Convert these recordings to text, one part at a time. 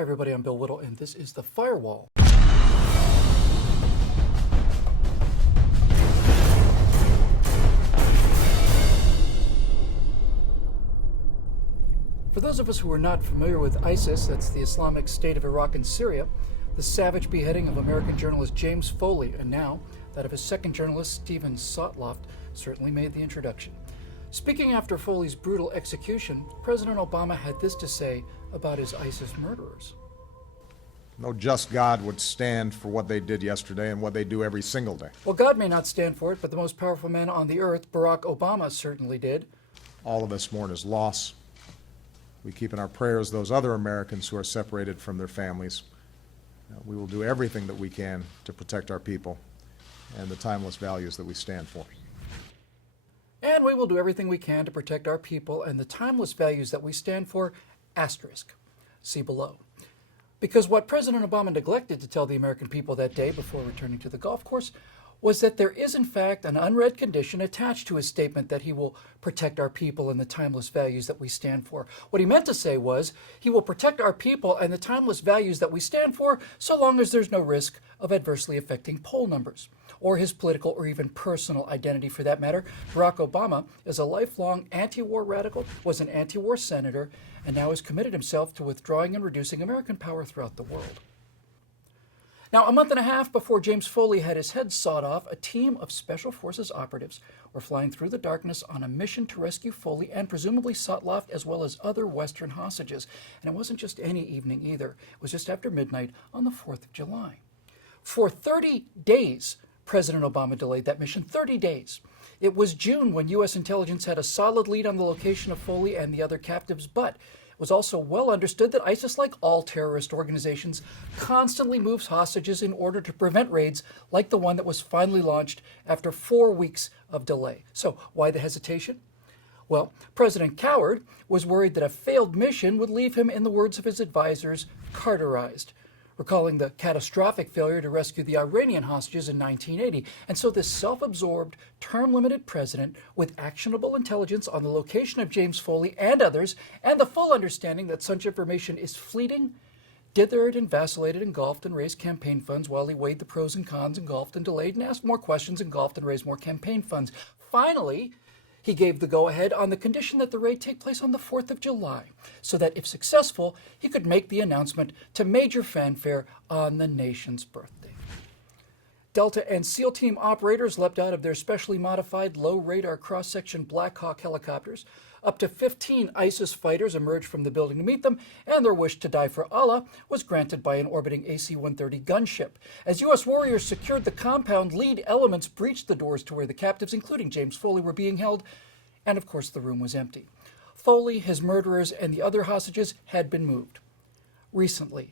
Hi everybody, I'm Bill Whittle and this is the Firewall. For those of us who are not familiar with ISIS, that's the Islamic State of Iraq and Syria, the savage beheading of American journalist James Foley, and now that of his second journalist, Steven Sotloff, certainly made the introduction. Speaking after Foley's brutal execution, President Obama had this to say about his ISIS murderers. No just God would stand for what they did yesterday and what they do every single day. Well, God may not stand for it, but the most powerful man on the earth, Barack Obama, certainly did. All of us mourn his loss. We keep in our prayers those other Americans who are separated from their families. We will do everything that we can to protect our people and the timeless values that we stand for. And we will do everything we can to protect our people and the timeless values that we stand for, asterisk. See below. Because what President Obama neglected to tell the American people that day before returning to the golf course was that there is in fact an unread condition attached to his statement that he will protect our people and the timeless values that we stand for. What he meant to say was he will protect our people and the timeless values that we stand for so long as there's no risk of adversely affecting poll numbers or his political or even personal identity for that matter. Barack Obama is a lifelong anti-war radical, was an anti-war senator, and now has committed himself to withdrawing and reducing American power throughout the world. Now, a month and a half before James Foley had his head sawed off, a team of Special Forces operatives were flying through the darkness on a mission to rescue Foley and presumably Sotloff as well as other Western hostages. And it wasn't just any evening either. It was just after midnight on the 4th of July. For 30 days, President Obama delayed that mission, 30 days. It was June when U.S. intelligence had a solid lead on the location of Foley and the other captives, but it was also well understood that ISIS, like all terrorist organizations, constantly moves hostages in order to prevent raids like the one that was finally launched after 4 weeks of delay. So why the hesitation? Well, President Coward was worried that a failed mission would leave him, in the words of his advisors, Carterized, recalling the catastrophic failure to rescue the Iranian hostages in 1980. And so this self-absorbed, term-limited president with actionable intelligence on the location of James Foley and others, and the full understanding that such information is fleeting, dithered and vacillated and golfed and raised campaign funds while he weighed the pros and cons and golfed and delayed and asked more questions and golfed and raised more campaign funds. Finally, he gave the go-ahead on the condition that the raid take place on the 4th of July, so that if successful, he could make the announcement to major fanfare on the nation's birthday. Delta and SEAL team operators leapt out of their specially modified low-radar cross-section Black Hawk helicopters. Up to 15 ISIS fighters emerged from the building to meet them, and their wish to die for Allah was granted by an orbiting AC-130 gunship. As U.S. warriors secured the compound, lead elements breached the doors to where the captives, including James Foley, were being held, and of course the room was empty. Foley, his murderers, and the other hostages had been moved recently.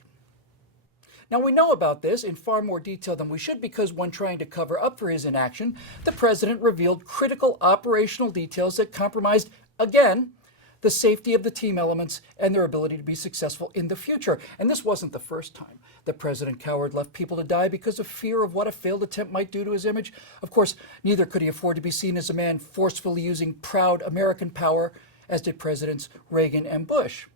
Now, we know about this in far more detail than we should because when trying to cover up for his inaction, the president revealed critical operational details that compromised, again, the safety of the team elements and their ability to be successful in the future. And this wasn't the first time that President Coward left people to die because of fear of what a failed attempt might do to his image. Of course, neither could he afford to be seen as a man forcefully using proud American power, as did Presidents Reagan and Bush.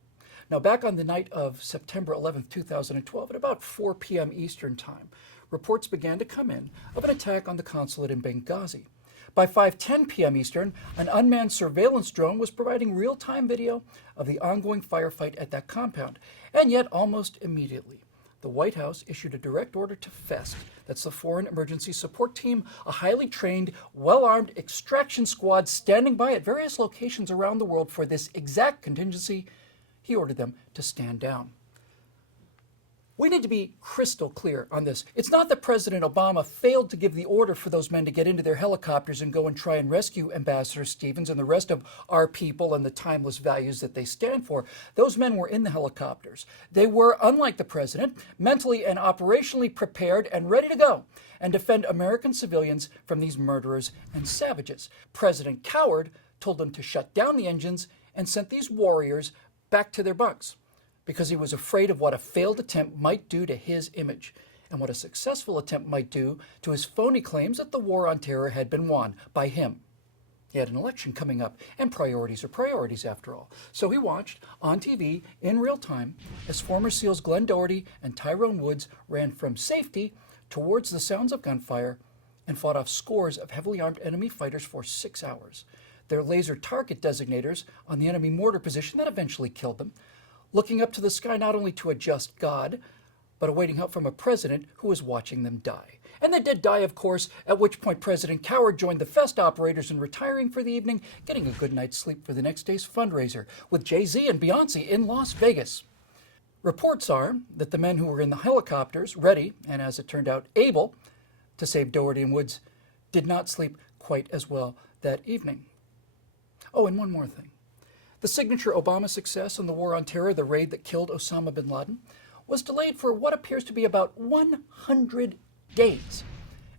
Now, back on the night of September 11, 2012, at about 4 p.m. Eastern Time, reports began to come in of an attack on the consulate in Benghazi. By 5:10 p.m. Eastern, an unmanned surveillance drone was providing real-time video of the ongoing firefight at that compound. And yet, almost immediately, the White House issued a direct order to FEST, that's the Foreign Emergency Support Team, a highly trained, well-armed extraction squad standing by at various locations around the world for this exact contingency. He ordered them to stand down. We need to be crystal clear on this. It's not that President Obama failed to give the order for those men to get into their helicopters and go and try and rescue Ambassador Stevens and the rest of our people and the timeless values that they stand for. Those men were in the helicopters. They were, unlike the president, mentally and operationally prepared and ready to go and defend American civilians from these murderers and savages. President Coward told them to shut down the engines and sent these warriors back to their bunks, because he was afraid of what a failed attempt might do to his image and what a successful attempt might do to his phony claims that the war on terror had been won by him. He had an election coming up, and priorities are priorities after all. So he watched on TV in real time as former SEALs Glenn Doherty and Tyrone Woods ran from safety towards the sounds of gunfire and fought off scores of heavily armed enemy fighters for 6 hours. Their laser target designators on the enemy mortar position that eventually killed them, looking up to the sky not only to a just God, but awaiting help from a president who was watching them die. And they did die, of course, at which point President Coward joined the Fest operators in retiring for the evening, getting a good night's sleep for the next day's fundraiser with Jay-Z and Beyonce in Las Vegas. Reports are that the men who were in the helicopters, ready, and as it turned out, able to save Doherty and Woods, did not sleep quite as well that evening. Oh, and one more thing. The signature Obama success on the war on terror, the raid that killed Osama bin Laden, was delayed for what appears to be about 100 days,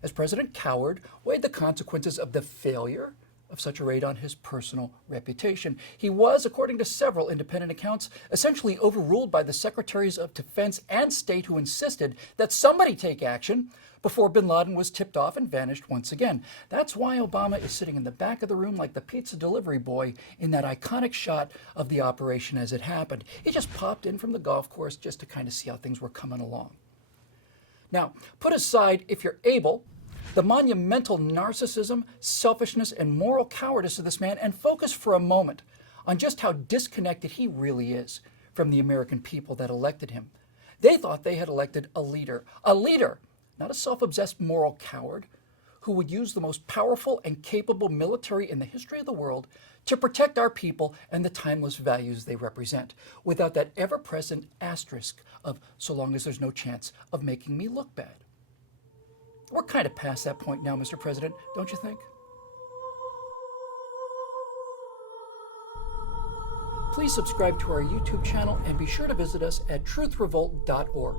as President Coward weighed the consequences of the failure of such a raid on his personal reputation. He was, according to several independent accounts, essentially overruled by the Secretaries of Defense and State who insisted that somebody take action before bin Laden was tipped off and vanished once again. That's why Obama is sitting in the back of the room like the pizza delivery boy in that iconic shot of the operation as it happened. He just popped in from the golf course just to kind of see how things were coming along. Now, put aside, if you're able, the monumental narcissism, selfishness, and moral cowardice of this man and focus for a moment on just how disconnected he really is from the American people that elected him. They thought they had elected a leader, not a self-obsessed moral coward who would use the most powerful and capable military in the history of the world to protect our people and the timeless values they represent, without that ever-present asterisk of so long as there's no chance of making me look bad. We're kind of past that point now, Mr. President, don't you think? Please subscribe to our YouTube channel and be sure to visit us at truthrevolt.org.